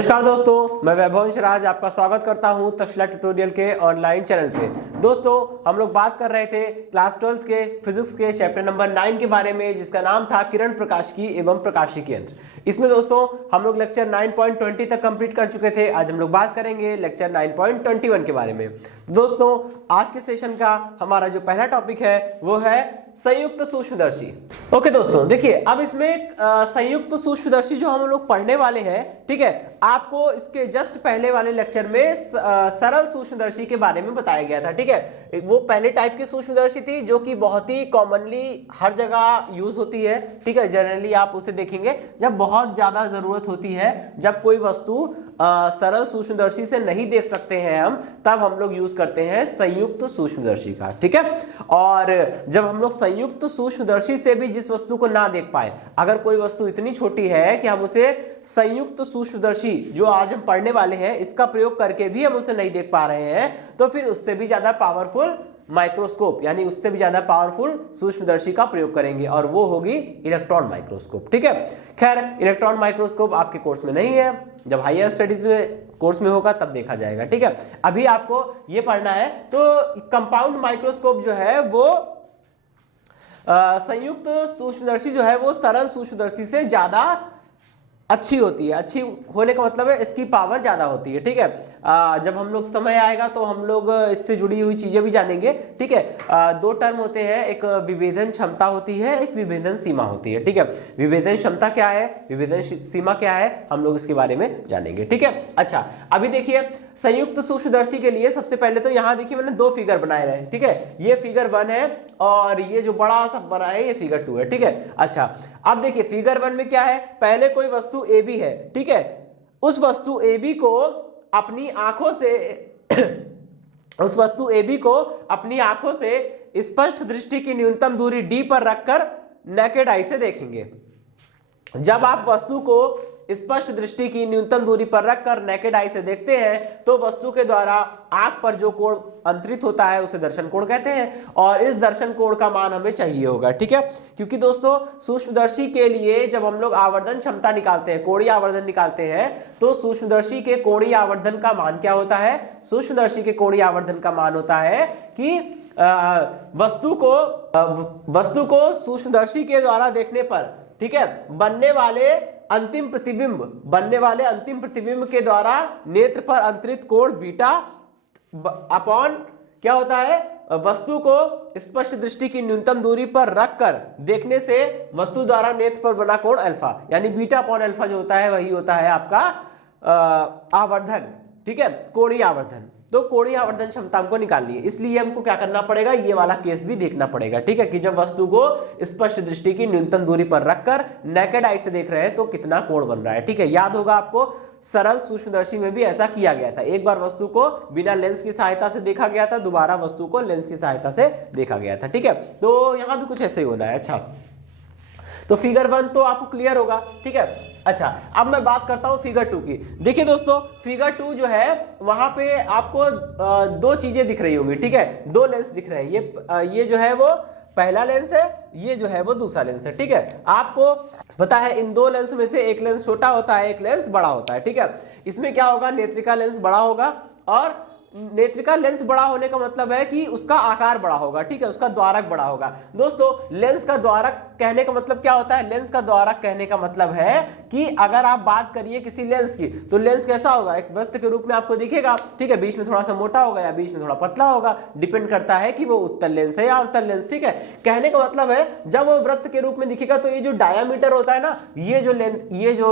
नमस्कार दोस्तों, मैं वैभव राज आपका स्वागत करता हूं तक्षशिला ट्यूटोरियल के ऑनलाइन चैनल पे। दोस्तों, हम लोग बात कर रहे थे क्लास 12th के फिजिक्स के चैप्टर नंबर 9 के बारे में, जिसका नाम था किरण प्रकाशिकी एवं प्रकाशिकी यंत्र। इसमें दोस्तों हम लोग लेक्चर 9.20 तक कंप्लीट कर चुके थे। आज हम लोग बात करेंगे लेक्चर 9.21 के बारे में। तो दोस्तों, आज के सेशन का हमारा जो पहला टॉपिक है वो है संयुक्त सूक्ष्मदर्शी। ओके दोस्तों, देखिए अब इसमें संयुक्त सूक्ष्मदर्शी जो हम लोग पढ़ने वाले हैं, ठीक है, आपको इसके जस्ट पहले वाले लेक्चर में सरल सूक्ष्मदर्शी के बारे में बताया गया था। ठीक है, वो पहले टाइप की सूक्ष्मदर्शी थी जो कि बहुत ही कॉमनली हर जगह यूज होती है। ठीक है, जनरली आप उसे देखेंगे जब बहुत ज्यादा जरूरत होती है, जब कोई वस्तु सरल सूक्ष्मदर्शी से नहीं देख सकते हैं हम, तब हम लोग यूज करते हैं संयुक्त सूक्ष्मदर्शी का। ठीक है, और जब हम लोग संयुक्त सूक्ष्मदर्शी से भी जिस वस्तु को ना देख पाए, अगर कोई वस्तु इतनी छोटी है कि हम उसे संयुक्त सूक्ष्मदर्शी जो आज हम पढ़ने वाले हैं इसका प्रयोग करके भी हम उसे नहीं देख पा रहे हैं, तो फिर उससे भी ज्यादा पावरफुल माइक्रोस्कोप यानी उससे भी ज्यादा पावरफुल सूक्ष्मदर्शी का प्रयोग करेंगे, और वो होगी इलेक्ट्रॉन माइक्रोस्कोप। ठीक है, खैर इलेक्ट्रॉन माइक्रोस्कोप आपके कोर्स में नहीं है, जब हायर स्टडीज में कोर्स में होगा तब देखा जाएगा। ठीक है, अभी आपको ये पढ़ना है। तो कंपाउंड माइक्रोस्कोप जो है वो संयुक्त सूक्ष्मदर्शी जो है वो सरल सूक्ष्मदर्शी से ज्यादा अच्छी होती है। अच्छी होने का मतलब है इसकी पावर ज्यादा होती है। ठीक है, जब हम लोग समय आएगा तो हम लोग इससे जुड़ी हुई चीजें भी जानेंगे। ठीक है, दो टर्म होते हैं, एक विभेदन क्षमता होती है, एक विभेदन सीमा होती है। ठीक है, विभेदन क्षमता क्या है, विभेदन सीमा क्या है, हम लोग इसके बारे में जानेंगे। ठीक है, अच्छा अभी देखिए संयुक्त सूक्ष्मदर्शी के लिए सबसे पहले तो यहाँ देखिए मैंने दो फिगर बनाए रहे। ठीक है, ये फिगर 1 है और ये जो बड़ा सा बना है ये फिगर 2 है। ठीक है, अच्छा अब देखिए फिगर 1 में क्या है, पहले कोई वस्तु ए बी है। ठीक है, उस वस्तु ए बी को अपनी आंखों से उस वस्तु ए बी को अपनी आंखों से स्पष्ट दृष्टि की न्यूनतम दूरी डी पर रखकर नेकेड आई से देखेंगे। जब आप वस्तु को स्पष्ट दृष्टि की न्यूनतम दूरी पर रखकर नेकेड आई से देखते हैं तो वस्तु के द्वारा आंख पर जो कोण अंतरित होता है उसे दर्शन कोण कहते हैं, और इस दर्शन कोण का मान हमें चाहिए होगा। ठीक है, क्योंकि दोस्तों सूक्ष्मदर्शी के लिए जब हम लोग आवर्धन क्षमता निकालते हैं, कोणीय आवर्धन निकालते हैं, तो सूक्ष्मदर्शी के कोणीय आवर्धन का मान क्या होता है, सूक्ष्मदर्शी के कोणीय आवर्धन का मान होता है कि वस्तु को सूक्ष्मदर्शी के द्वारा देखने पर, ठीक है, बनने वाले अंतिम प्रतिबिंब के द्वारा नेत्र पर अंतरित कोण बीटा अपॉन क्या होता है, वस्तु को स्पष्ट दृष्टि की न्यूनतम दूरी पर रखकर देखने से वस्तु द्वारा नेत्र पर बना कोण अल्फा, यानी बीटा अपॉन अल्फा जो होता है वही होता है आपका आवर्धन। ठीक है, कोणीय आवर्धन। तो कोणीय आवर्धन क्षमता हमको निकालनी है, इसलिए हमको क्या करना पड़ेगा, ये वाला केस भी देखना पड़ेगा। ठीक है, कि जब वस्तु को स्पष्ट दृष्टि की न्यूनतम दूरी पर रखकर नेकेड आई से देख रहे हैं तो कितना कोण बन रहा है। ठीक है, याद होगा आपको सरल सूक्ष्मदर्शी में भी ऐसा किया गया था, एक बार वस्तु को बिना लेंस की सहायता से देखा गया था, दोबारा वस्तु को लेंस की सहायता से देखा गया था। ठीक है, तो यहां भी कुछ ऐसे ही होना है। अच्छा, तो फिगर 1 तो आपको क्लियर होगा। ठीक है, अच्छा अब मैं बात करता हूं फिगर 2 की। देखिए दोस्तों, फिगर 2 जो है वहां पे आपको दो चीजें दिख रही होंगी। ठीक है, दो लेंस दिख रहे हैं, ये जो है वो पहला लेंस है, ये जो है वो दूसरा लेंस है। ठीक है, आपको पता है इन दो लेंस में से एक लेंस छोटा होता है, एक लेंस बड़ा होता है। ठीक है, इसमें क्या होगा, नेत्रिका लेंस बड़ा होगा, और नेत्रिका लेंस बड़ा होने का मतलब है कि उसका आकार बड़ा होगा। ठीक है, उसका द्वारक बड़ा होगा। दोस्तों, लेंस का द्वारक कहने का मतलब क्या होता है, लेंस का द्वारक कहने का मतलब है कि अगर आप बात करिए किसी लेंस की, तो लेंस कैसा होगा, एक वृत्त के रूप में आपको दिखेगा। ठीक है, बीच में थोड़ा सा मोटा होगा या बीच में थोड़ा पतला होगा, डिपेंड करता है कि वो उत्तल लेंस है या अवतल लेंस। ठीक है, कहने का मतलब है जब वो वृत्त के रूप में दिखेगा तो ये जो डायामीटर होता है ना, ये जो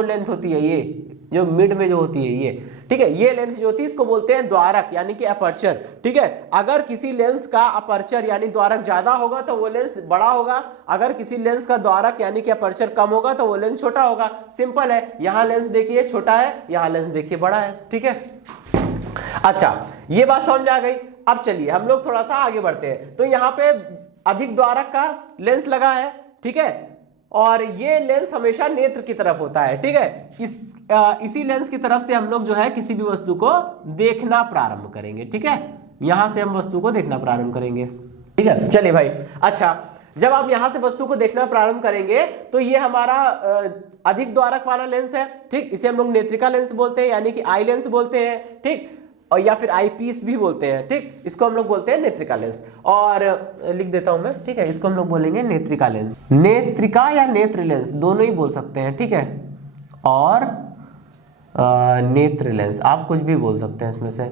लेंथ होती है, ये जो मिड में जो होती है ये, ठीक है, ये लेंथ जो होती है इसको बोलते हैं द्वारक यानी कि अपर्चर। ठीक है, अगर किसी लेंस का अपर्चर यानी द्वारक ज्यादा होगा तो वो लेंस बड़ा होगा, अगर किसी लेंस का द्वारक यानी कि अपर्चर कम होगा तो वो लेंस छोटा होगा। सिंपल है, यहां लेंस देखिए छोटा है, यहां लेंस देखिए बड़ा है। ठीक है, अच्छा ये बात समझ आ गई। अब चलिए हम लोग थोड़ा सा आगे बढ़ते हैं। तो यहाँ पे अधिक द्वारक का लेंस लगा है। ठीक है, और ये लेंस हमेशा नेत्र की तरफ होता है। ठीक है, इसी लेंस की तरफ से हम लोग जो है किसी भी वस्तु को देखना प्रारंभ करेंगे। ठीक है, यहां से हम वस्तु को देखना प्रारंभ करेंगे। ठीक है, चलिए भाई। अच्छा जब आप यहां से वस्तु को देखना प्रारंभ करेंगे तो ये हमारा अधिक द्वारक वाला लेंस है, ठीक, इसे हम लोग नेत्रिका लेंस बोलते हैं, यानी कि आई लेंस बोलते हैं, ठीक, और या फिर आई पीस भी बोलते हैं, ठीक, इसको हम लोग बोलते हैं नेत्रिका लेंस। और लिख देता हूं मैं, ठीक है, इसको हम लोग बोलेंगे नेत्रिका लेंस, नेत्रिका या नेत्र लेंस दोनों ही बोल सकते हैं, ठीक है, और नेत्र लेंस आप कुछ भी बोल सकते हैं इसमें से,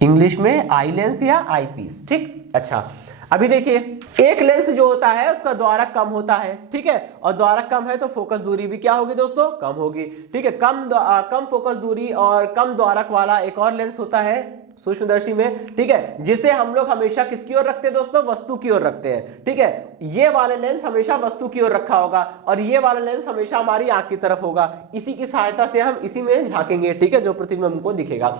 इंग्लिश में आई लेंस या आई पीस, ठीक। अच्छा, अभी देखिए एक लेंस जो होता है उसका द्वारक कम होता है, ठीक है, और द्वारक कम है तो फोकस दूरी भी क्या होगी दोस्तों, कम होगी, ठीक है। कम फोकस दूरी और कम द्वारक वाला एक और लेंस होता है सूक्ष्मदर्शी में, ठीक है, जिसे हम लोग हमेशा किसकी ओर रखते हैं दोस्तों, वस्तु की ओर रखते हैं, ठीक है। ये वाला लेंस हमेशा वस्तु की ओर रखा होगा और ये वाला लेंस हमेशा हमारी आंख की तरफ होगा, इसी की सहायता से हम इसी में झांकेंगे, ठीक है, जो प्रतिबिंब को दिखेगा।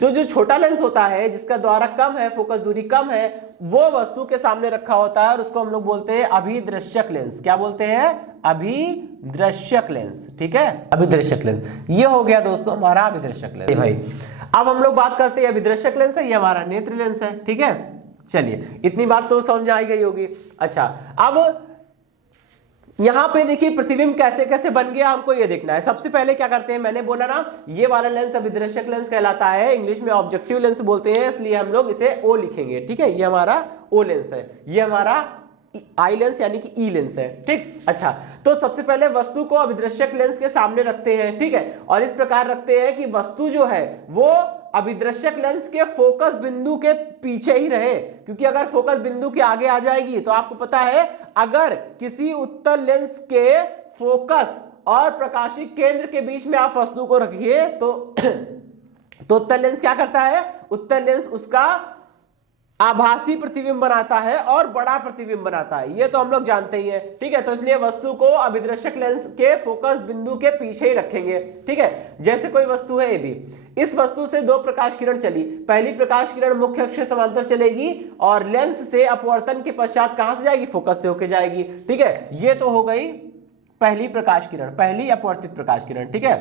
जो छोटा लेंस होता है जिसका द्वारक कम है, फोकस दूरी कम है, वो वस्तु के सामने रखा होता है और उसको हम लोग बोलते हैं अभिदृश्यक लेंस। क्या बोलते हैं, अभिदृश्यक लेंस, ठीक है, अभिदृश्यक लेंस। ये हो गया दोस्तों हमारा अभिदृश्यक लेंस। भाई अब हम लोग बात करते हैं अभिदृश्यक लेंस है, ये हमारा नेत्र लेंस है, ठीक है। चलिए इतनी बात तो समझ आई गई होगी। अच्छा, अब यहां पे देखिए प्रतिबिंब कैसे कैसे बन गया हमको ये देखना है। सबसे पहले क्या करते हैं, मैंने बोला ना ये वाला लेंस अभिदृश्यक लेंस कहलाता है, इंग्लिश में ऑब्जेक्टिव लेंस बोलते हैं, इसलिए हम लोग इसे ओ लिखेंगे, ठीक है। ये हमारा ओ लेंस है, ये हमारा आई लेंस यानी कि ई लेंस है, ठीक। अच्छा, तो सबसे पहले वस्तु को अभिदृश्यक लेंस के सामने रखते हैं, ठीक है, और इस प्रकार रखते हैं कि वस्तु जो है वो अभिदृश्यक लेंस के फोकस बिंदु के पीछे ही रहे, क्योंकि अगर फोकस बिंदु के आगे आ जाएगी तो आपको पता है अगर किसी उत्तल लेंस के फोकस और प्रकाशिक केंद्र के बीच में आप वस्तु को रखिए तो उत्तल लेंस क्या करता है, उत्तल लेंस उसका आभासी प्रतिबिंब बनाता है और बड़ा प्रतिबिंब बनाता है, ये तो हम लोग जानते ही हैं, ठीक है। तो इसलिए वस्तु को अभिदृश्यक लेंस के फोकस बिंदु के पीछे ही रखेंगे, ठीक है। जैसे कोई वस्तु है ये भी, इस वस्तु से दो प्रकाश किरण चली, पहली प्रकाश किरण मुख्य अक्ष से समांतर चलेगी और लेंस से अपवर्तन के पश्चात कहां से जाएगी, फोकस से होकर जाएगी, ठीक है। ये तो हो गई पहली प्रकाश किरण, पहली अपवर्तित प्रकाश किरण, ठीक है।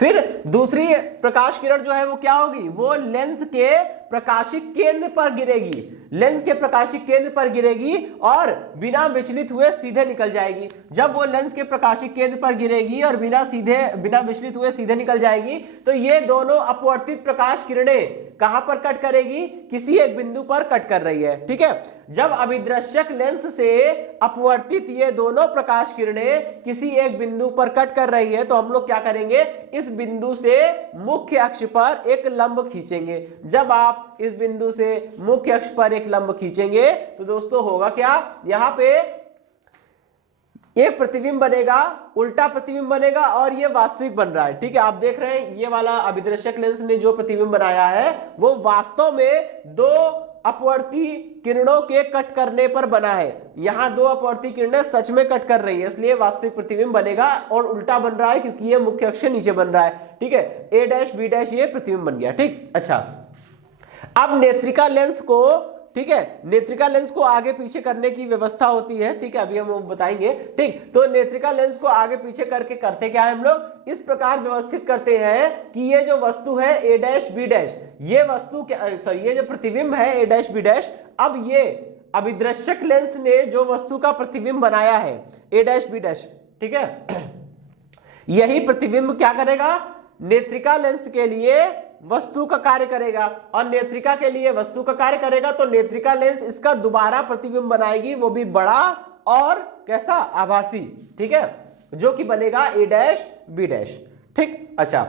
फिर दूसरी प्रकाश किरण जो है वो क्या होगी, वो लेंस के प्रकाशिक केंद्र पर गिरेगी, लेंस के प्रकाशिक केंद्र पर गिरेगी और बिना विचलित हुए सीधे निकल जाएगी। जब वो लेंस के प्रकाशिक केंद्र पर गिरेगी और बिना विचलित हुए सीधे निकल जाएगी तो ये दोनों अपवर्तित प्रकाश किरणें कहां पर कट करेगी, किसी एक बिंदु पर कट कर रही है, ठीक है। जब अभिदृश्यक लेंस से अपवर्तित ये दोनों प्रकाश किरणें किसी एक बिंदु पर कट कर रही है तो हम लोग क्या करेंगे, इस बिंदु से मुख्य अक्ष पर एक लंब खींचेंगे। जब आप इस बिंदु से मुख्य अक्ष पर एक लंब खींचेंगे तो दोस्तों होगा क्या, यहां पे एक प्रतिबिंब बनेगा, उल्टा प्रतिबिंब बनेगा और ये वास्तविक बन रहा है, ठीक है। आप देख रहे हैं ये वाला अभिदृश्यक लेंस ने जो प्रतिबिंब बनाया है वो वास्तव में दो अपवर्ती किरणों के कट करने पर बना है। यहां दो अपवर्ती किरणें सच में कट कर रही है, इसलिए वास्तविक प्रतिबिंब बनेगा और उल्टा बन रहा है क्योंकि ये मुख्य अक्ष से नीचे बन रहा है, ठीक है। ए डैश बी डैश ये प्रतिबिंब बन गया, ठीक। अच्छा, अब नेत्रिका लेंस को, ठीक है, नेत्रिका लेंस को आगे पीछे करने की व्यवस्था होती है, ठीक है, अभी हम बताएंगे, ठीक। तो नेत्रिका लेंस को आगे पीछे करके करते क्या है, हम लोग इस प्रकार व्यवस्थित करते हैं कि ये जो वस्तु है ए डैश बी डैश, ये वस्तु ये जो प्रतिबिंब है ए डैश बी डैश, अब ये अभिदृश्यक लेंस ने जो वस्तु का प्रतिबिंब बनाया है ए डैश बी डैश, ठीक है, यही प्रतिबिंब क्या करेगा, नेत्रिका लेंस के लिए वस्तु का कार्य करेगा और नेत्रिका के लिए वस्तु का कार्य करेगा, तो नेत्रिका लेंस इसका दोबारा प्रतिबिंब बनाएगी, वो भी बड़ा और कैसा, आभासी, ठीक है, जो कि बनेगा ए डैश बी डैश, ठीक। अच्छा,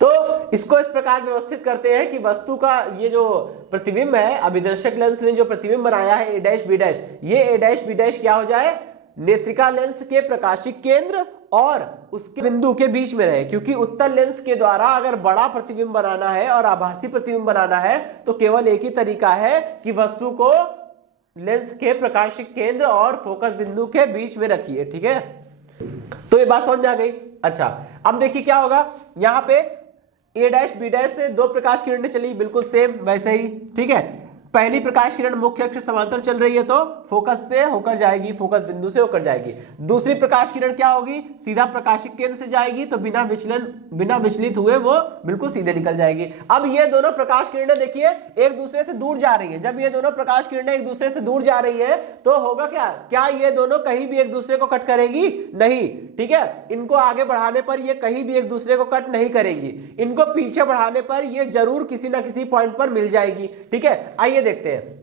तो इसको इस प्रकार व्यवस्थित करते हैं कि वस्तु का ये जो प्रतिबिंब है, अभिदर्शक लेंस ने जो प्रतिबिंब बनाया है ए डैश बी डैश, ये ए डैश बी डैश क्या हो जाए, नेत्रिका लेंस के प्रकाशिक केंद्र और उसके बिंदु के बीच में रहे, क्योंकि उत्तल लेंस के द्वारा अगर बड़ा प्रतिबिंब बनाना है और आभासी प्रतिबिंब बनाना है तो केवल एक ही तरीका है कि वस्तु को लेंस के प्रकाशिक केंद्र और फोकस बिंदु के बीच में रखिए, ठीक है। तो ये बात समझ में आ गई। अच्छा, अब देखिए क्या होगा, यहाँ पे ए डैश बी डैश से दो प्रकाश किरणें चली, बिल्कुल सेम वैसे ही, ठीक है। पहली प्रकाश किरण मुख्य अक्ष समांतर चल रही है तो फोकस से होकर जाएगी, फोकस बिंदु से होकर जाएगी। दूसरी प्रकाश किरण क्या होगी, सीधा प्रकाशिक केंद्र से जाएगी तो बिना विचलित हुए वो बिल्कुल सीधे निकल जाएगी। अब ये दोनों प्रकाश किरणें देखिए एक दूसरे से दूर जा रही है। जब ये दोनों प्रकाश किरणें एक दूसरे से दूर जा रही है तो होगा क्या ये दोनों कहीं भी एक दूसरे को कट करेंगी? नहीं, ठीक है। इनको आगे बढ़ाने पर ये कहीं भी एक दूसरे को कट नहीं करेंगी, इनको पीछे बढ़ाने पर ये जरूर किसी ना किसी पॉइंट पर मिल जाएगी, ठीक है। आइए देखते हैं,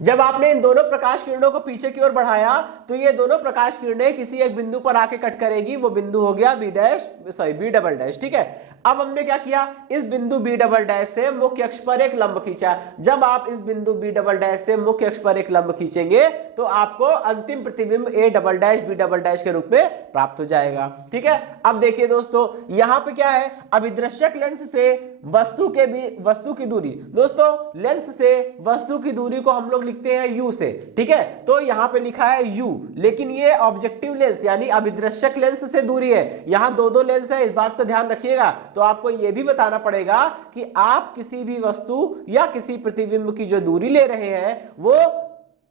जब आपने इन दोनों प्रकाश किरणों को पीछे की ओर बढ़ाया तो ये दोनों प्रकाश किरणें किसी एक बिंदु पर आके कट करेगी, वो बिंदु हो गया बी डबल डैश, ठीक है। अब हमने क्या किया, इस बिंदु बी डबल डैश से मुख्य अक्ष पर एक लंब खींचा। जब आप इस बिंदु बी डबल डैश से मुख्य अक्ष पर एक लंब खींचेंगे तो आपको अंतिम प्रतिबिंब A double dash B double dash के रूप में प्राप्त हो जाएगा, ठीक है। अब देखिए दोस्तों, यहां पे क्या है, अभिदृश्यक लेंस से वस्तु की दूरी। दोस्तों लेंस से वस्तु की दूरी को हम लोग लिखते हैं यू से, ठीक है। तो यहां पे लिखा है यू, लेकिन ये ऑब्जेक्टिव लेंस यानी अभिदृश्यक लेंस से दूरी है। यहां दो लेंस है, इस बात का ध्यान रखिएगा। तो आपको यह भी बताना पड़ेगा कि आप किसी भी वस्तु या किसी प्रतिबिंब की जो दूरी ले रहे हैं वो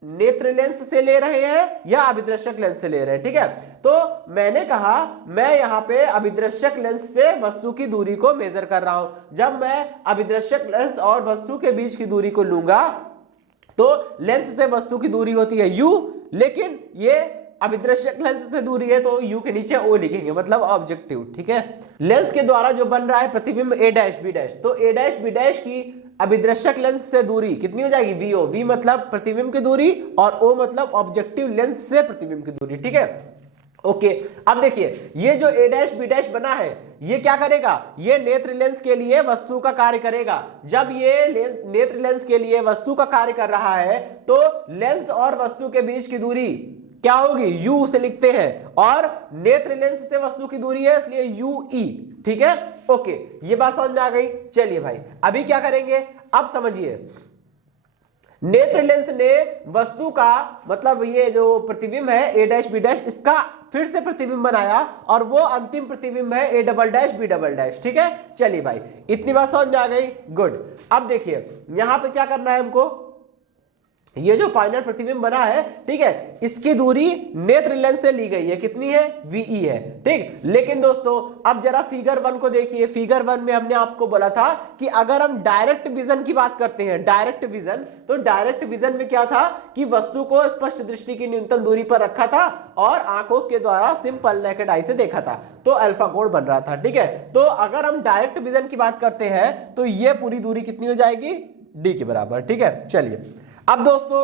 नेत्र लेंस से ले रहे हैं या अभिदृश्यक लेंस से ले रहे हैं, ठीक है। तो मैंने कहा मैं यहां पे अभिदृश्यक लेंस से वस्तु की दूरी को मेजर कर रहा हूं। जब मैं अभिदृश्यक लेंस और वस्तु के बीच की दूरी को लूंगा तो लेंस से वस्तु की दूरी होती है u, लेकिन ये अभिदृश्यक लेंस से दूरी है तो u के नीचे o लिखेंगे, मतलब ऑब्जेक्टिव, ठीक है। लेंस के द्वारा जो बन रहा है प्रतिबिंब a डैश b डैश, तो a डैश b डैश की अभिदृश्यक लेंस से दूरी कितनी हो जाएगी, vo। v मतलब प्रतिबिंब की दूरी और o मतलब ऑब्जेक्टिव लेंस से प्रतिबिंब की दूरी, ठीक है। ओके, अब देखिए ये जो a डैश b डैश बना है ये क्या करेगा, ये नेत्र लेंस के लिए वस्तु का कार्य करेगा। जब ये नेत्र लेंस के लिए वस्तु का कार्य कर रहा है तो लेंस और वस्तु के बीच की दूरी क्या होगी, u से लिखते हैं, और नेत्र लेंस से वस्तु की दूरी है इसलिए ue, ठीक है। ओके, ये बात समझ में आ गई। चलिए भाई अभी क्या करेंगे, अब समझिए। नेत्र लेंस ने वस्तु का मतलब ये जो प्रतिबिंब है a डैश b डैश, इसका फिर से प्रतिबिंब बनाया और वो अंतिम प्रतिबिंब है a double dash b double dash, ठीक है। चलिए भाई इतनी बात समझ में आ गई, गुड। अब देखिए यहां पे क्या करना है हमको, ये जो फाइनल प्रतिबिंब बना है, ठीक है, इसकी दूरी नेत्र लेंस से ली गई है, कितनी है, VE है, ठीक। लेकिन दोस्तों अब जरा फिगर 1 को देखिए। फिगर 1 में हमने आपको बोला था कि अगर हम डायरेक्ट विजन की बात करते हैं, डायरेक्ट विजन, तो डायरेक्ट विजन में क्या था कि वस्तु को स्पष्ट दृष्टि की न्यूनतम दूरी पर रखा था और आंखों के द्वारा सिंपल नेकेड आई से देखा था, तो अल्फा कोण बन रहा था, ठीक है। तो अगर हम डायरेक्ट विजन की बात करते हैं तो ये पूरी दूरी कितनी हो जाएगी, D के बराबर, ठीक है। चलिए अब दोस्तों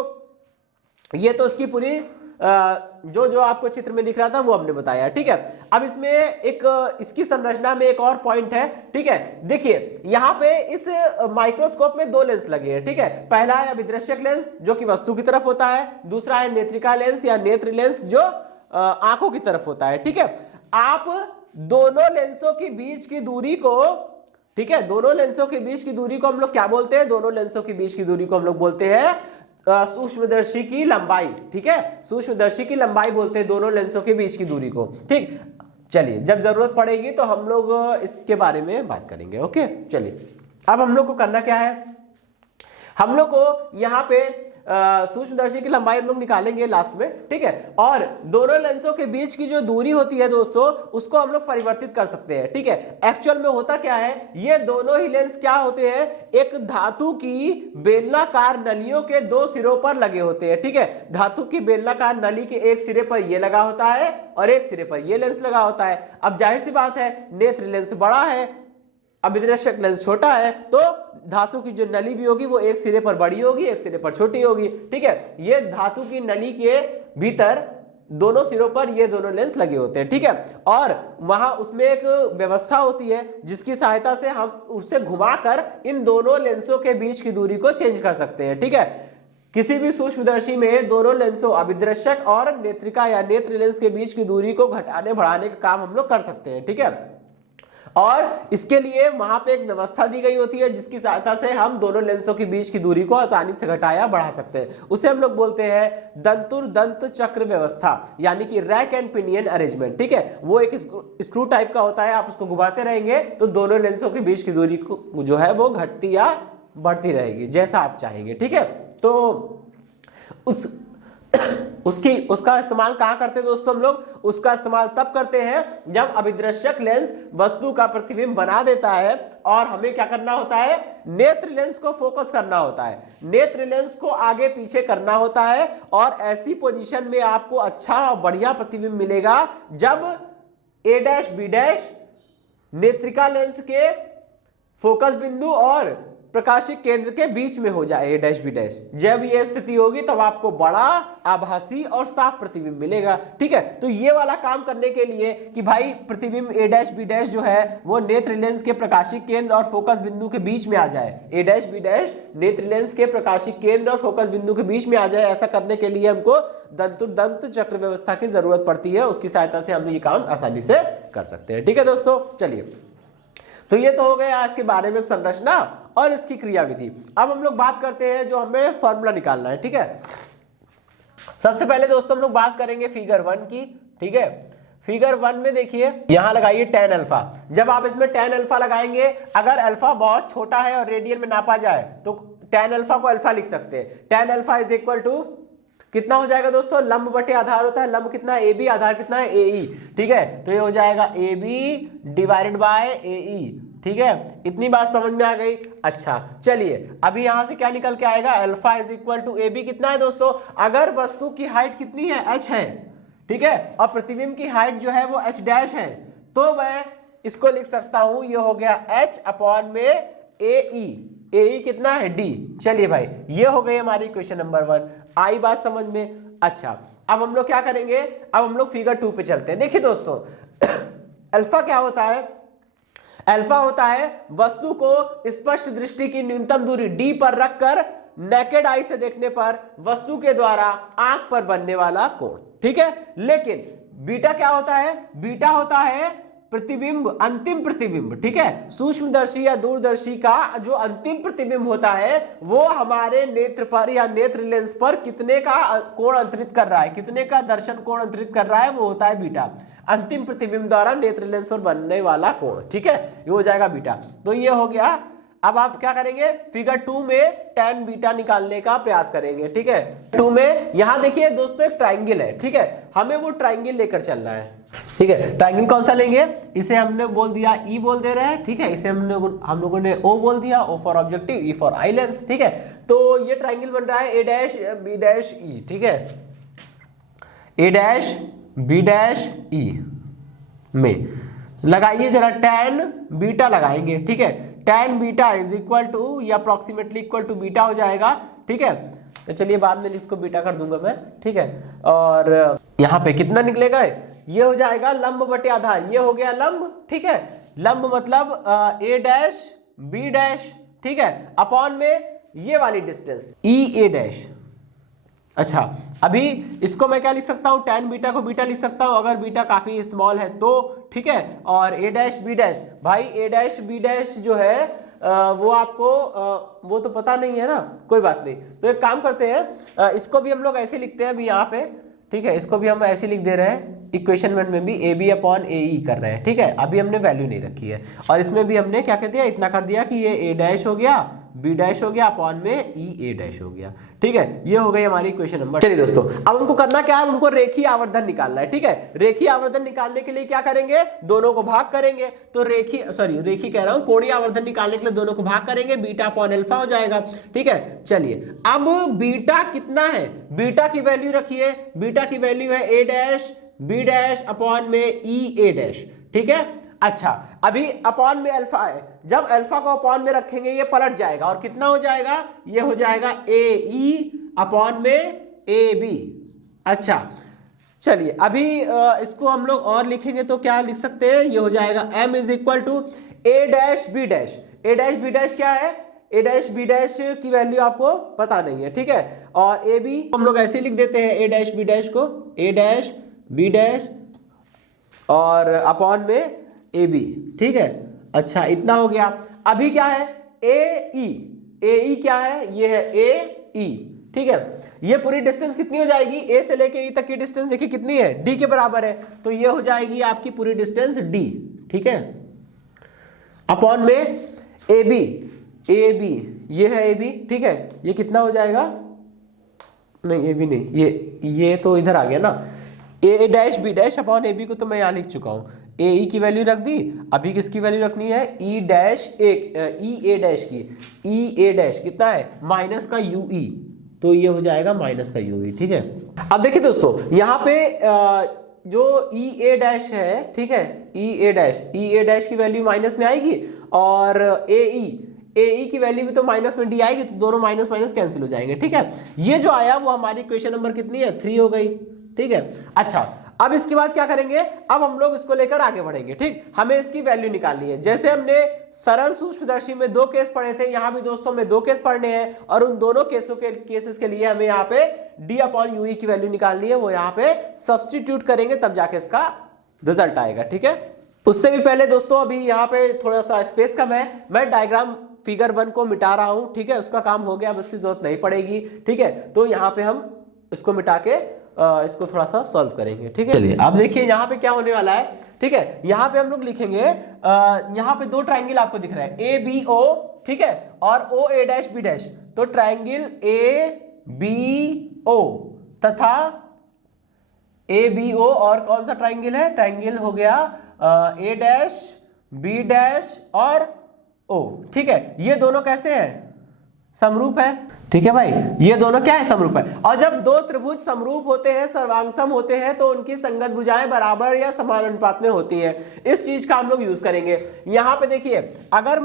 ये तो इसकी पूरी जो आपको चित्र में दिख रहा था वो हमने बताया, ठीक है। अब इसमें एक इसकी संरचना में एक और पॉइंट है, ठीक है। देखिए यहाँ पे इस माइक्रोस्कोप में दो लेंस लगे हैं, ठीक है। पहला है अभिदृश्यक लेंस जो कि वस्तु की तरफ होता है, दूसरा है नेत्रिका लेंस या नेत्र लेंस जो आंखों की तरफ होता है, ठीक है। आप दोनों लेंसों के बीच की दूरी को, ठीक है, दोनों लेंसों के बीच की दूरी को हम लोग क्या बोलते हैं, दोनों लेंसों के बीच की दूरी को हम लोग बोलते हैं सूक्ष्मदर्शी की लंबाई, ठीक है। सूक्ष्मदर्शी की लंबाई बोलते हैं दोनों लेंसों के बीच की दूरी को, ठीक। चलिए जब जरूरत पड़ेगी तो हम लोग इसके बारे में बात करेंगे, ओके। चलिए अब हम लोग को करना क्या है, हम लोग को यहाँ पे सूक्ष्मदर्शी की लंबाई हम लोग निकालेंगे लास्ट में, ठीक है। और दोनों लेंसों के बीच की जो दूरी होती है दोस्तों उसको हम लोग परिवर्तित कर सकते हैं, ठीक है। एक्चुअल में होता क्या है, ये दोनों ही लेंस क्या होते हैं, एक धातु की बेलनाकार नलियों के दो सिरों पर लगे होते हैं, ठीक है। धातु की बेलनाकार नली के एक सिरे पर ये लगा होता है और एक सिरे पर ये लेंस लगा होता है। अब जाहिर सी बात है नेत्र लेंस बड़ा है, अभिदृश्यक लेंस छोटा है, तो धातु की जो नली भी होगी वो एक सिरे पर बड़ी होगी एक सिरे पर छोटी होगी, ठीक है। ये धातु की नली के भीतर दोनों सिरों पर ये दोनों लेंस लगे होते हैं, ठीक है। और वहां उसमें एक व्यवस्था होती है जिसकी सहायता से हम उसे घुमाकर इन दोनों लेंसों के बीच की दूरी को चेंज कर सकते हैं, ठीक है। किसी भी सूक्ष्मदर्शी में दोनों लेंसों अभिदृश्यक और नेत्रिका या नेत्र लेंस के बीच की दूरी को घटाने बढ़ाने का काम हम लोग कर सकते हैं, ठीक है। और इसके लिए वहां पे एक व्यवस्था दी गई होती है जिसकी सहायता से हम दोनों लेंसों के बीच की दूरी को आसानी से घटाया बढ़ा सकते हैं। उसे हम लोग बोलते हैं दंतुर दंत चक्र व्यवस्था, यानी कि रैक एंड पिनियन अरेंजमेंट, ठीक है। वो एक स्क्रू टाइप का होता है, आप उसको घुमाते रहेंगे तो दोनों लेंसों के बीच की दूरी को जो है वो घटती या बढ़ती रहेगी जैसा आप चाहेंगे, ठीक है। तो उसका इस्तेमाल कहाँ करते हैं दोस्तों हम लोग? उसका इस्तेमाल तब करते हैं जब अभिदृश्यक लेंस वस्तु का प्रतिबिंब बना देता है और हमें क्या करना होता है? नेत्र लेंस को फोकस करना होता है, नेत्र लेंस को आगे पीछे करना होता है और ऐसी पोजीशन में आपको अच्छा और बढ़िया प्रतिबिंब मिलेगा जब a डैश b डैश नेत्रिका लेंस के फोकस बिंदु और प्रकाशिक केंद्र के बीच में हो जाए a डैश b डैश। जब ये स्थिति होगी तब आपको बड़ा, आभासी और साफ प्रतिबिंब मिलेगा, ठीक है। तो ये वाला काम करने के लिए कि भाई प्रतिबिंब a डैश b डैश जो है वो नेत्र लेंस के प्रकाशिक केंद्र और फोकस बिंदु के बीच में आ जाए, a डैश b डैश नेत्र लेंस के प्रकाशिक केंद्र और फोकस बिंदु के बीच में आ जाए, ऐसा करने के लिए हमको दंत चक्र व्यवस्था की जरूरत पड़ती है। उसकी सहायता से हम ये काम आसानी से कर सकते हैं, ठीक है दोस्तों। चलिए, तो ये तो हो गया आज के बारे में संरचना और इसकी क्रियाविधि। अब हम लोग बात करते हैं जो हमें फॉर्मूला निकालना है, ठीक है। सबसे पहले दोस्तों हम लोग बात करेंगे फिगर 1 की, ठीक है। फिगर 1 में देखिए यहां लगाइए tan अल्फा। जब आप इसमें tan अल्फा लगाएंगे, अगर अल्फा बहुत छोटा है और रेडियन में नापा जाए तो tan अल्फा को अल्फा लिख सकते हैं। tan alpha is equal to कितना हो जाएगा दोस्तों? लंब बटे आधार होता है, लंब कितना है? AB, आधार कितना है? AE, ठीक है। तो ये हो जाएगा AB डिवाइडेड बाय AE, ठीक है। इतनी बात समझ में आ गई? अच्छा, चलिए अभी यहां से क्या निकल के आएगा? Alpha is equal to AB कितना है दोस्तों? अगर वस्तु की हाइट कितनी है? h है, ठीक है, और प्रतिबिंब की हाइट जो है वो h डैश है, तो मैं इसको लिख सकता हूं, ये हो गया h अपॉन में AE। AE कितना है? D। चलिए भाई, ये हो गई हमारी क्वेश्चन नंबर 1। आई बात समझ में? अच्छा, अब हम लोग क्या करेंगे? अब हम लोग फिगर 2 पे चलते हैं। देखिए दोस्तों अल्फा क्या होता है? अल्फा होता है वस्तु को स्पष्ट दृष्टि की न्यूनतम दूरी d पर रखकर नेकेड आई से देखने पर वस्तु के द्वारा आंख पर बनने वाला कोण, ठीक है। लेकिन बीटा क्या होता है? बीटा होता है प्रतिबिंब, अंतिम प्रतिबिंब, ठीक है। सूक्ष्मदर्शी या दूरदर्शी का जो अंतिम प्रतिबिंब होता है वो हमारे नेत्र पर या नेत्र लेंस पर कितने का कोण अंतरित कर रहा है, कितने का दर्शन कोण अंतरित कर रहा है, वो होता है बीटा। अंतिम प्रतिबिंब द्वारा नेत्र लेंस पर बनने वाला कोण, ठीक है, ये हो जाएगा बीटा। तो ये हो गया। अब आप क्या करेंगे? फिगर 2 में tan बीटा निकालने का प्रयास करेंगे, ठीक है। 2 में यहां देखिए दोस्तों एक ट्राइंगल है, ठीक है, हमें वो ट्राइंगल लेकर चलना है, ठीक है। ट्राइंगल कौन सा लेंगे? इसे हमने बोल दिया E बोल दे रहे हैं, ठीक है। इसे हम लोगों ने O बोल दिया, O for objective, E for eye lens, ठीक है। तो ये ट्राइंगल बन रहा है A dash B dash E, ठीक है। A dash B dash E में लगाइए जरा tan बीटा लगाएंगे, ठीक है। tan beta is equal to या अप्रोक्सीमेटली इक्वल टू बीटा हो जाएगा, ठीक है। तो चलिए बाद में इसको बीटा कर दूंगा मैं, ठीक है। और यहाँ पे कितना निकलेगा? ये हो जाएगा लंब बटे आधार, ये हो गया लंब, ठीक है। लंब मतलब A डैश B डैश, ठीक है, अपॉन में ये वाली डिस्टेंस EA डैश। अच्छा, अभी इसको मैं क्या लिख सकता हूँ? tan बीटा को बीटा लिख सकता हूँ अगर बीटा काफी स्मॉल है तो, ठीक है। और A डैश B डैश, भाई A डैश B डैश जो है वो आपको वो तो पता नहीं है ना, कोई बात नहीं। तो एक काम करते हैं, इसको भी हम लोग ऐसे लिखते हैं अभी यहाँ पे, ठीक है। इसको भी हम ऐसे लिख दे रहे हैं, इक्वेशन 1 में भी AB अपॉन AE कर रहे हैं, ठीक है। अभी हमने वैल्यू नहीं रखी है और इसमें भी हमने क्या कर दिया? इतना कर दिया कि ये A डैश हो गया, B डैश हो गया, अपॉन में EA डैश हो गया, ठीक है। ये हो गई हमारी इक्वेशन नंबर। चलिए दोस्तों, अब हमको करना क्या है? हमको रेखीय आवर्धन निकालना है, ठीक है। रेखीय आवर्धन निकालने के लिए क्या करेंगे? दोनों को भाग करेंगे। तो रेखीय कह रहा हूं, कोणीय आवर्धन निकालने के लिए दोनों को भाग करेंगे, बीटा अपॉन अल्फा हो जाएगा, ठीक है। चलिए, अब बीटा कितना है? बीटा की वैल्यू रखिए, बीटा की वैल्यू है A dash B dash upon में EA डैश, ठीक है। अच्छा, अभी अपॉन में अल्फा है, जब अल्फा को अपॉन में रखेंगे ये पलट जाएगा और कितना हो जाएगा? ये हो जाएगा AE अपॉन में AB। अच्छा, चलिए अभी इसको हम लोग और लिखेंगे तो क्या लिख सकते हैं? ये हो जाएगा M is equal to A dash B dash. A dash B dash क्या है? A डैश B डैश की वैल्यू आपको पता नहीं है, ठीक है। और AB हम लोग ऐसे लिख देते हैं, A डैश B डैश को A डैश B डैश और अपॉन में AB, ठीक है। अच्छा, इतना हो गया। अभी क्या है? AE, AE क्या है? ये है AE, ठीक है। ये पूरी डिस्टेंस कितनी हो जाएगी? A से लेके E तक की डिस्टेंस देखिए कितनी है? D के बराबर है, तो ये हो जाएगी आपकी पूरी डिस्टेंस D, ठीक है, अपॉन में AB, AB ये है ए बी, ठीक है, ये कितना हो जाएगा, नहीं ए बी नहीं, ये तो इधर आ गया ना, A dash B dash upon A B को तो मैं यहाँ लिख चुका हूँ, ए ई की वैल्यू रख दी, अभी किसकी वैल्यू रखनी है, ई डैश ई ए डैश की, ई ए डैश कितना है माइनस का यू ई, तो ये हो जाएगा माइनस का यू ई, ठीक है। अब देखिए दोस्तों यहाँ पे जो ई ए डैश है, ठीक है, ई ए डैश की वैल्यू माइनस में आएगी और ए ई की वैल्यू भी तो माइनस में डी आएगी, तो दोनों माइनस माइनस कैंसिल हो जाएंगे, ठीक है। ये जो आया वो हमारी इक्वेशन नंबर कितनी है, 3 हो गई, ठीक है। अच्छा अब इसके बाद क्या करेंगे, अब हम लोग इसको लेकर आगे बढ़ेंगे, ठीक। हमें इसकी वैल्यू निकालनी है, जैसे हमने सरल सूक्ष्मदर्शी में 2 केस पढ़े थे, यहाँ भी दोस्तों में 2 केस पढ़ने हैं और उन दोनों केसेस के लिए हमें यहाँ पे डी अपॉन यू ई की वैल्यू निकालनी है, वो यहाँ पे सब्सटीट्यूट करेंगे तब जाके इसका रिजल्ट आएगा, ठीक है। उससे भी पहले दोस्तों अभी यहाँ पे थोड़ा सा स्पेस कम है, मैं डायग्राम फिगर 1 को मिटा रहा हूं, ठीक है, उसका काम हो गया, अब उसकी जरूरत नहीं पड़ेगी, ठीक है। तो यहाँ पे हम इसको मिटा के इसको थोड़ा सा सॉल्व करेंगे, ठीक है। चलिए अब देखिए यहाँ पे क्या होने वाला है, ठीक है। यहाँ पे हम लोग लिखेंगे, यहाँ पे 2 ट्राइंगल आपको दिख रहा है, ए बी ओ, ठीक है, और ओ ए डैश बी डैश, तो ट्राइंगल ए बी ओ तथा ए बी ओ, और कौन सा ट्राइंगल है, ट्राइंगल हो गया ए डैश बी डैश और ओ, ठीक है। ये दोनों कैसे हैं, समरूप है, ठीक है भाई, ये दोनों क्या है, समरूप है। और जब 2 त्रिभुज समरूप होते हैं, सर्वांगसम होते हैं, तो उनकी संगत भुजाएं बराबर या समान अनुपात में होती हैं। इस चीज का हम लोग यूज करेंगे। यहाँ पे देखिए, अगर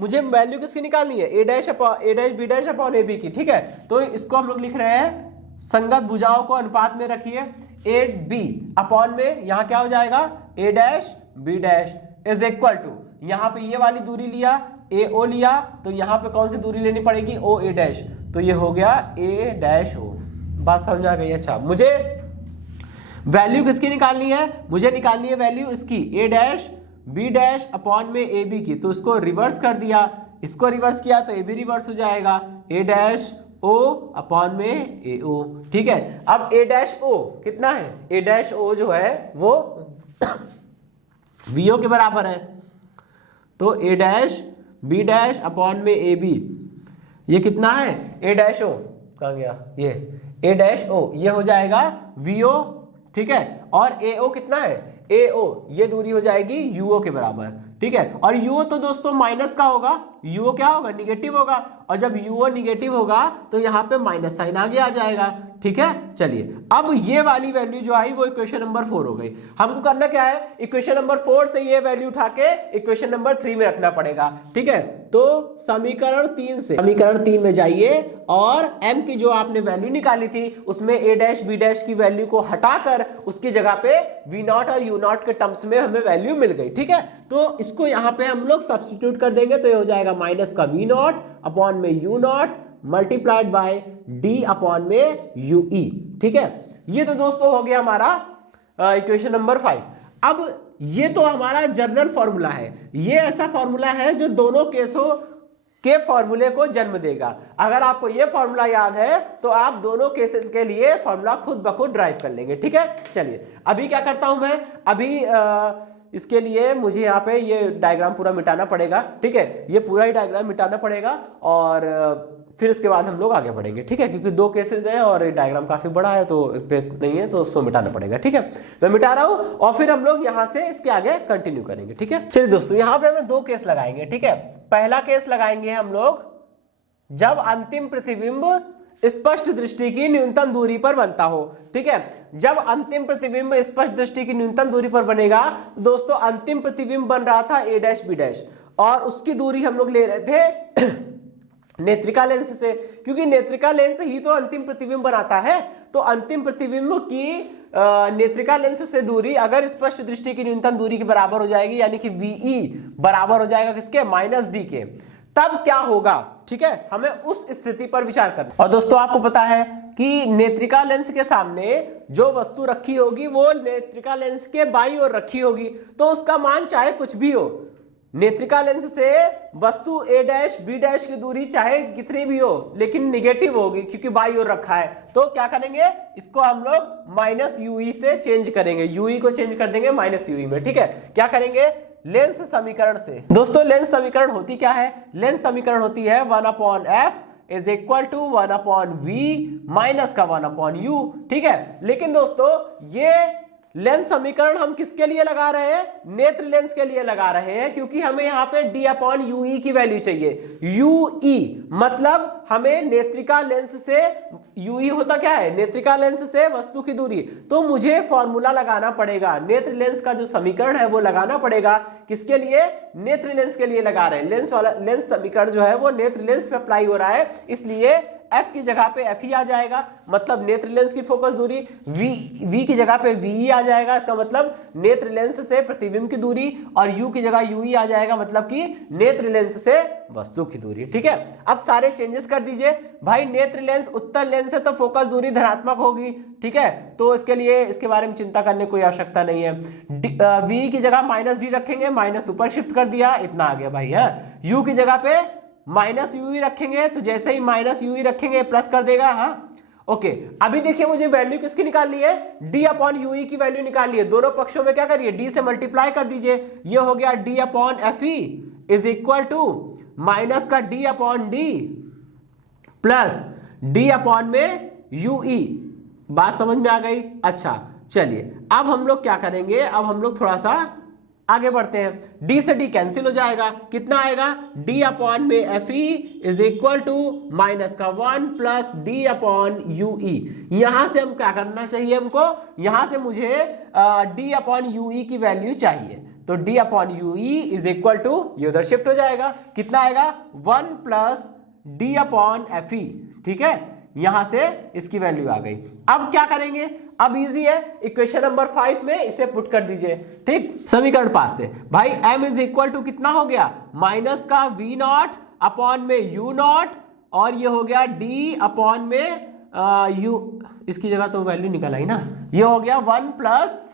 मुझे वैल्यू किसकी निकालनी है, A dash B dash upon A B की, ठीक है, तो इसको हम लोग लिख रहे हैं, संगत भुजाओं को अनुपात में रखिए, ए बी अपॉन में यहाँ क्या हो जाएगा, A dash B dash is equal to, यहाँ पे ये वाली दूरी लिया, ए ओ लिया, तो यहाँ पे कौन सी दूरी लेनी पड़ेगी, ओ ए डैश, तो ये हो गया ए डैश ओ। बात समझ में आ गई। अच्छा मुझे वैल्यू किसकी निकालनी है, मुझे निकालनी है वैल्यू इसकी, ए डैश बी डैश अपॉन में ए बी की, तो इसको रिवर्स कर दिया, इसको रिवर्स किया तो ए बी रिवर्स हो जाएगा, ए डैश ओ अपॉन में ए ओ, ठीक है। अब ए डैश ओ कितना है, ए डैश ओ जो है वो वी ओ के बराबर है, तो ए डैश बी डैश अपॉन में ए बी, ये कितना है, ए डैश ओ, कहाँ गया ये, ए डैश ओ, ये हो जाएगा वी ओ, ठीक है। और ए ओ कितना है, ए ओ, ये दूरी हो जाएगी यू ओ के बराबर, ठीक है। और यू ओ तो दोस्तों माइनस का होगा, यू ओ क्या होगा, निगेटिव होगा, और जब यू ओ निगेटिव होगा तो यहाँ पे माइनस साइन आगे आ जाएगा, ठीक है। चलिए अब ये वाली वैल्यू जो आई वो इक्वेशन नंबर 4 हो गई। हमको करना क्या है, इक्वेशन नंबर 4 से ये वैल्यू उठा के इक्वेशन नंबर 3 में रखना पड़ेगा, ठीक है। तो समीकरण 3 से समीकरण 3 में जाइए और m की जो आपने वैल्यू निकाली थी उसमें a डैश b डैश की वैल्यू को हटाकर उसकी जगह पे v0 और u0 के टर्म्स में हमें वैल्यू मिल गई, ठीक है। तो इसको यहाँ पे हम लोग सब्स्टिट्यूट कर देंगे, तो ये हो जाएगा माइनस का v0 अपॉन में u0 multiplied by d upon में ue, ठीक है। ये तो दोस्तों हो गया हमारा इक्वेशन नंबर 5। अब ये तो हमारा जनरल फॉर्मूला है, ये ऐसा फॉर्मूला है जो दोनों केसों के फॉर्मूले को जन्म देगा। अगर आपको ये फॉर्मूला याद है तो आप दोनों केसेस के लिए फॉर्मूला खुद ब खुद ड्राइव कर लेंगे, ठीक है। चलिए अभी क्या करता हूं मैं, अभी इसके लिए मुझे यहाँ पे ये डायग्राम पूरा मिटाना पड़ेगा, ठीक है, ये पूरा ही डायग्राम मिटाना पड़ेगा और फिर इसके बाद हम लोग आगे बढ़ेंगे, ठीक है, क्योंकि 2 केसेस हैं और डायग्राम काफी बड़ा है तो स्पेस नहीं है, तो उसको मिटाना पड़ेगा, ठीक है। मैं मिटा रहा हूं और फिर हम लोग यहां से इसके आगे कंटिन्यू करेंगे, ठीक है। चलिए दोस्तों यहाँ पे हमें 2 केस लगाएंगे, ठीक है। पहला केस लगाएंगे हम लोग जब अंतिम प्रतिबिंब स्पष्ट दृष्टि की न्यूनतम दूरी पर बनता हो, ठीक है। जब अंतिम प्रतिबिंब स्पष्ट दृष्टि की न्यूनतम दूरी पर बनेगा, दोस्तों अंतिम प्रतिबिंब बन रहा था ए डैश बी डैश और उसकी दूरी हम लोग ले रहे थे नेत्रिका लेंस से, क्योंकि नेत्रिका लेंस ही तो अंतिम प्रतिबिंब बनाता है। तो अंतिम प्रतिबिंब की नेत्रिका लेंस से दूरी अगर स्पष्ट दृष्टि की न्यूनतम दूरी के बराबर हो जाएगी, यानी कि VE बराबर हो जाएगा किसके, -d के, तब क्या होगा, ठीक है, हमें उस स्थिति पर विचार करना। और दोस्तों आपको पता है कि नेत्रिका लेंस के सामने जो वस्तु रखी होगी वो नेत्रिका लेंस के बाईं ओर रखी होगी, तो उसका मान चाहे कुछ भी हो, नेत्रिका लेंस से वस्तु ए डैश बी डैश की दूरी चाहे कितनी भी हो लेकिन निगेटिव होगी क्योंकि बाईं ओर रखा है। तो क्या करेंगे, इसको हम लोग -UE से चेंज करेंगे, UE को चेंज कर देंगे -UE में, ठीक है। क्या करेंगे, लेंस समीकरण से। दोस्तों लेंस समीकरण होती क्या है? लेंस समीकरण होती है 1/f is equal to 1/v minus का 1/u। ठीक है, लेकिन दोस्तों ये लेंस समीकरण हम किसके लिए लगा रहे हैं? नेत्र लेंस के लिए लगा रहे हैं, क्योंकि हमें यहाँ पे d/ue की वैल्यू चाहिए। ue मतलब हमें नेत्रिका लेंस से, ue होता क्या है? नेत्रिका लेंस से वस्तु की दूरी। तो मुझे फॉर्मूला लगाना पड़ेगा, नेत्र लेंस का जो समीकरण है वो लगाना पड़ेगा। किसके लिए? नेत्र लेंस के लिए लगा रहे हैं। लेंस वाला लेंस समीकरण जो है वो नेत्र लेंस पे अप्लाई हो रहा है, इसलिए f की जगह पे f ही आ जाएगा, मतलब नेत्र लेंस की फोकस दूरी। v की जगह पे ve आ जाएगा, इसका मतलब नेत्र लेंस से प्रतिबिंब की दूरी, और u की जगह ue आ जाएगा, मतलब कि नेत्र लेंस से वस्तु की दूरी। ठीक है, अब सारे चेंजेस कर दीजिए भाई। नेत्र लेंस उत्तल लेंस है तो फोकस दूरी धनात्मक होगी। ठीक है, तो इसके लिए इसके बारे में चिंता करने की कोई आवश्यकता नहीं है। v की जगह -d रखेंगे, माइनस ऊपर शिफ्ट कर दिया, इतना आ गया भाई है। u की जगह पे -ue रखेंगे, तो जैसे ही -ue रखेंगे प्लस कर देगा। हाँ ओके, अभी देखिए मुझे वैल्यू किसकी निकालनी है? d/ue की वैल्यू निकालनी है। दोनों पक्षों में क्या करिए? d से मल्टीप्लाई कर दीजिए। ये हो गया d/fe is equal to minus का d/d प्लस d/ue। बात समझ में आ गई? अच्छा चलिए, अब हम लोग क्या करेंगे? अब हम लोग थोड़ा सा आगे बढ़ते हैं। d से d कैंसिल हो जाएगा, कितना आएगा? d/fe is equal to minus का 1 प्लस d/ue। यहां से हम क्या करना चाहिए? हमको यहां से मुझे d/ue की वैल्यू चाहिए, तो d/ue इज इक्वल टू, ये उधर शिफ्ट हो जाएगा, कितना आएगा? 1 प्लस d/fe। ठीक है, यहां से इसकी वैल्यू आ गई। अब क्या करेंगे? अब इजी है, इक्वेशन नंबर 5 में इसे पुट कर दीजिए। ठीक, समीकरण 5 से भाई m इज इक्वल टू कितना हो गया? माइनस का v0 अपॉन में u0, और ये हो गया d अपॉन में u, इसकी जगह तो वैल्यू निकल आई ना, ये हो गया 1 प्लस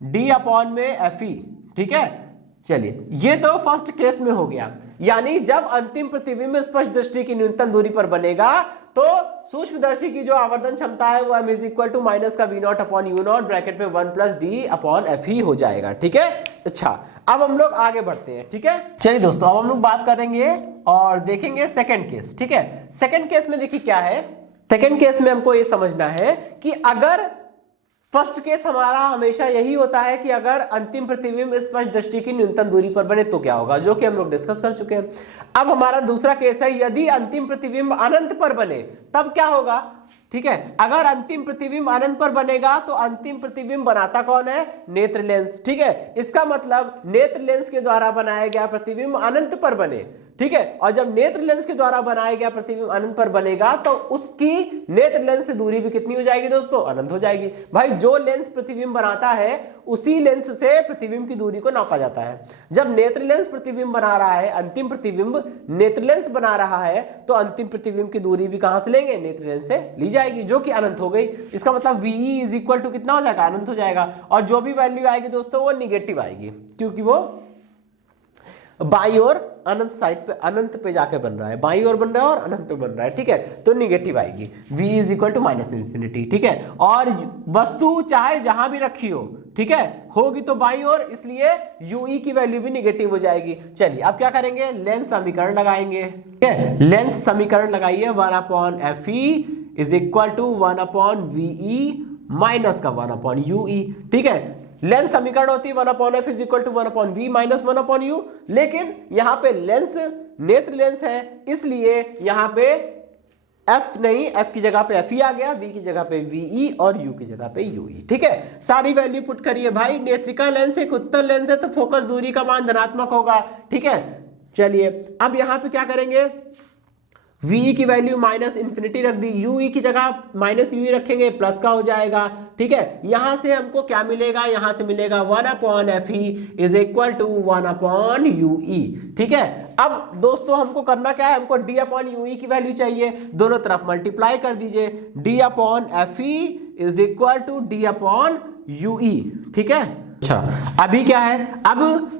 d अपॉन में fe। ठीक है, चलिए ये तो फर्स्ट केस में हो गया, यानी जब अंतिम प्रतिबिंब स्पष्ट दृष्टि की न्यूनतम दूरी पर बनेगा तो सूक्ष्मदर्शी की जो आवर्धन क्षमता है वो m is equal to minus का v0 अपॉन u0 ब्रैकेट में 1 प्लस d अपॉन fe हो जाएगा। ठीक है, अच्छा अब हम लोग आगे बढ़ते हैं। ठीक है, चलिए दोस्तों अब हम लोग बात करेंगे और देखेंगे सेकंड केस। ठीक है, सेकंड केस में देखिए क्या है। सेकंड केस में हमको ये समझना है कि अगर फर्स्ट केस हमारा हमेशा यही होता है कि अगर अंतिम प्रतिबिंब स्पष्ट दृष्टि की न्यूनतम दूरी पर बने तो क्या होगा, जो कि हम लोग डिस्कस कर चुके हैं। अब हमारा दूसरा केस है, यदि अंतिम प्रतिबिंब अनंत पर बने तब क्या होगा। ठीक है, अगर अंतिम प्रतिबिंब अनंत पर बनेगा तो अंतिम प्रतिबिंब बनाता कौन है? नेत्र लेंस। ठीक है, इसका मतलब नेत्र लेंस के द्वारा बनाया गया प्रतिबिंब अनंत पर बने। ठीक है, और जब नेत्र लेंस के द्वारा बनाया गया प्रतिबिंब अनंत पर बनेगा तो उसकी नेत्र लेंस से दूरी भी कितनी हो जाएगी दोस्तों? अनंत हो जाएगी। भाई जो लेंस प्रतिबिंब बनाता है उसी लेंस से प्रतिबिंब की दूरी को नापा जाता है। जब नेत्र लेंस प्रतिबिंब बना रहा है, अंतिम प्रतिबिंब नेत्र लेंस बना रहा है, तो अंतिम प्रतिबिंब की दूरी भी कहां से लेंगे? नेत्र लेंस से ली जाएगी, जो कि अनंत हो गई। इसका मतलब VE इज इक्वल टू कितना हो जाएगा? अनंत हो जाएगा। और जो भी वैल्यू आएगी दोस्तों वो निगेटिव आएगी, क्योंकि वो बाई ओर अनंत साइड पे, अनंत पे जाके बन रहा है, बाई ओर बन रहा है और अनंत पे बन रहा है। ठीक है, तो निगेटिव आएगी, v is equal to minus infinity. ठीक है, और वस्तु चाहे जहां भी रखी हो, ठीक है, होगी तो बाई ओर, इसलिए ue की वैल्यू भी निगेटिव हो जाएगी। चलिए अब क्या करेंगे? लेंस समीकरण लगाएंगे। ठीक है, लेंस समीकरण लगाइए। 1/fe is equal to 1/ve minus का 1/ue। ठीक है, लेंस समीकरण होती है 1/f is equal to 1/v minus 1/u, लेकिन यहां पे लेंस नेत्र लेंस है, इसलिए यहां पे f नहीं, f की जगह पे fe आ गया, v की जगह पे ve और u की जगह पे ue। ठीक है, सारी वैल्यू पुट करिए भाई। नेत्रिका लेंस एक उत्तल लेंस है तो फोकस दूरी का मान धनात्मक होगा। ठीक है, चलिए अब यहां पे क्या करेंगे? VE की वैल्यू माइनस इन्फिनिटी रख दी, UE की जगह माइनस UE रखेंगे, प्लस का हो जाएगा। ठीक है, यहां से हमको क्या मिलेगा? यहां से मिलेगा 1/fe is equal to 1/ue। ठीक है, अब दोस्तों हमको करना क्या है? हमको d/ue की वैल्यू चाहिए, दोनों तरफ मल्टीप्लाई कर दीजिए। d/fe is equal to d/ue। ठीक है, अच्छा अभी क्या है? अब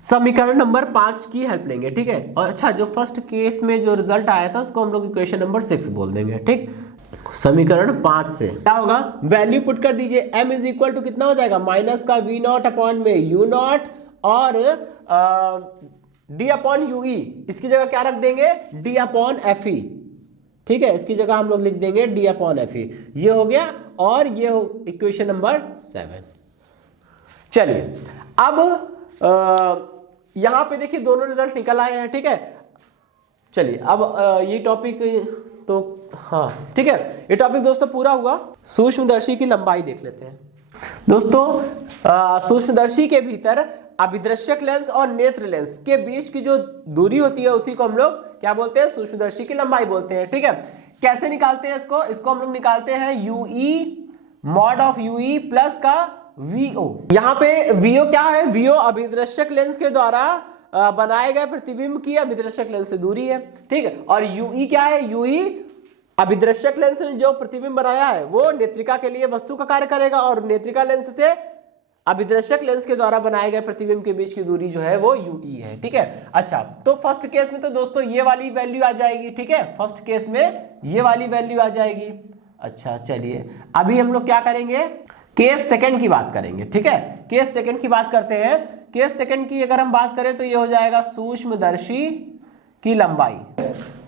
समीकरण नंबर 5 की हेल्प लेंगे। ठीक है, और अच्छा जो फर्स्ट केस में जो रिजल्ट आया था उसको हम लोग इक्वेशन नंबर 6 बोल देंगे। ठीक, समीकरण 5 से क्या होगा? वैल्यू पुट कर दीजिए। m इज इक्वल टू कितना हो जाएगा? माइनस का v0 अपॉन में u0 और डी अपॉन यूई, इसकी जगह क्या रख देंगे, डी अपॉन एफ ई, ठीक है, इसकी जगह हम लोग लिख देंगे डी अपॉन एफ ई। ये हो गया और ये इक्वेशन नंबर 7। चलिए अब यहां पे देखिए दोनों रिजल्ट निकल आए हैं, ठीक है। चलिए अब ये टॉपिक तो हाँ ठीक है, ये टॉपिक दोस्तों पूरा हुआ। सूक्ष्मदर्शी की लंबाई देख लेते हैं दोस्तों। सूक्ष्मदर्शी के भीतर अभिदृश्यक लेंस और नेत्र लेंस के बीच की जो दूरी होती है उसी को हम लोग क्या बोलते हैं, सूक्ष्मदर्शी की लंबाई बोलते हैं, ठीक है। कैसे निकालते हैं इसको हम लोग निकालते हैं U E mod of U E plus का वीओ। यहाँ पे वीओ क्या है, वीओ अभिदृश्यक लेंस के द्वारा बनाए गए प्रतिबिंब की अभिदृश्यक लेंस से दूरी है, ठीक है। और यूई क्या है, यूई अभिदृश्यक लेंस ने जो प्रतिबिंब बनाया है वो नेत्रिका के लिए वस्तु का कार्य करेगा, और नेत्रिका लेंस से अभिदृश्यक लेंस के द्वारा बनाए गए प्रतिबिंब के बीच की दूरी जो है वो यूई है, ठीक है। अच्छा, तो फर्स्ट केस में तो दोस्तों ये वाली वैल्यू आ जाएगी, ठीक है, फर्स्ट केस में ये वाली वैल्यू आ जाएगी। अच्छा चलिए अभी हम लोग क्या करेंगे, केस सेकंड की बात करेंगे, ठीक है। केस सेकंड की बात करते हैं। केस सेकंड की अगर हम बात करें तो ये हो जाएगा सूक्ष्मदर्शी की लंबाई।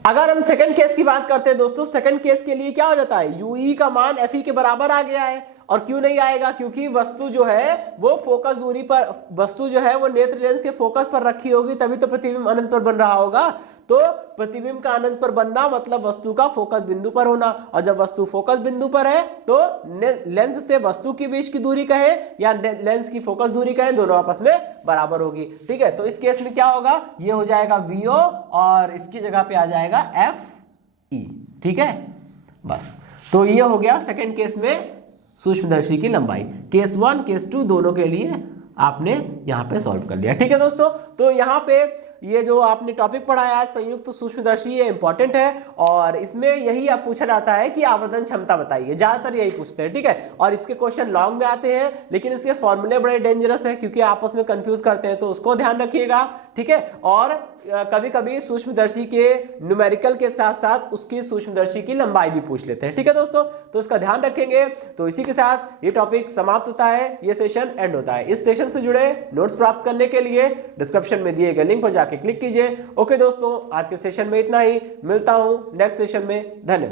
अगर हम सेकंड केस की बात करते हैं दोस्तों, सेकंड केस के लिए क्या हो जाता है, यूई का मान एफ ई के बराबर आ गया है। और क्यों नहीं आएगा, क्योंकि वस्तु जो है वो फोकस दूरी पर, वस्तु जो है वो नेत्र लेंस के फोकस पर रखी होगी, तभी तो प्रतिबिंब अनंत पर बन रहा होगा। तो प्रतिबिंब का अनंत पर बनना मतलब वस्तु का फोकस बिंदु पर होना, और जब वस्तु फोकस बिंदु पर है तो लेंस से वस्तु के बीच की दूरी कहे या लेंस की फोकस दूरी कहे, दोनों आपस में बराबर होगी, ठीक है। तो इस केस में क्या होगा, ये हो जाएगा वीओ और इसकी जगह पे आ जाएगा एफ ई, ठीक है। बस तो ये हो गया सेकेंड केस में सूक्ष्मदर्शी की लंबाई। केस 1 केस 2 दोनों के लिए आपने यहाँ पे सॉल्व कर लिया, ठीक है दोस्तों। तो यहाँ पे ये जो आपने टॉपिक पढ़ाया है संयुक्त सूक्ष्मदर्शी, ये इंपॉर्टेंट है और इसमें यही आप पूछा जाता है कि आवर्धन क्षमता बताइए, ज्यादातर यही पूछते हैं, ठीक है। और इसके क्वेश्चन लॉन्ग में आते हैं, लेकिन इसके फॉर्मूले बड़े डेंजरस है क्योंकि आपस में कंफ्यूज करते हैं, तो उसको ध्यान रखिएगा, ठीक है। और कभी कभी सूक्ष्मदर्शी के न्यूमेरिकल के साथ साथ उसकी सूक्ष्मदर्शी की लंबाई भी पूछ लेते हैं, ठीक है दोस्तों। तो इसका ध्यान रखेंगे। तो इसी के साथ ये टॉपिक समाप्त होता है, ये सेशन एंड होता है। इस सेशन से जुड़े नोट्स प्राप्त करने के लिए डिस्क्रिप्शन में दिए गए लिंक पर जाके क्लिक कीजिए। ओके दोस्तों, आज के सेशन में इतना ही, मिलता हूं नेक्स्ट सेशन में, धन्यवाद।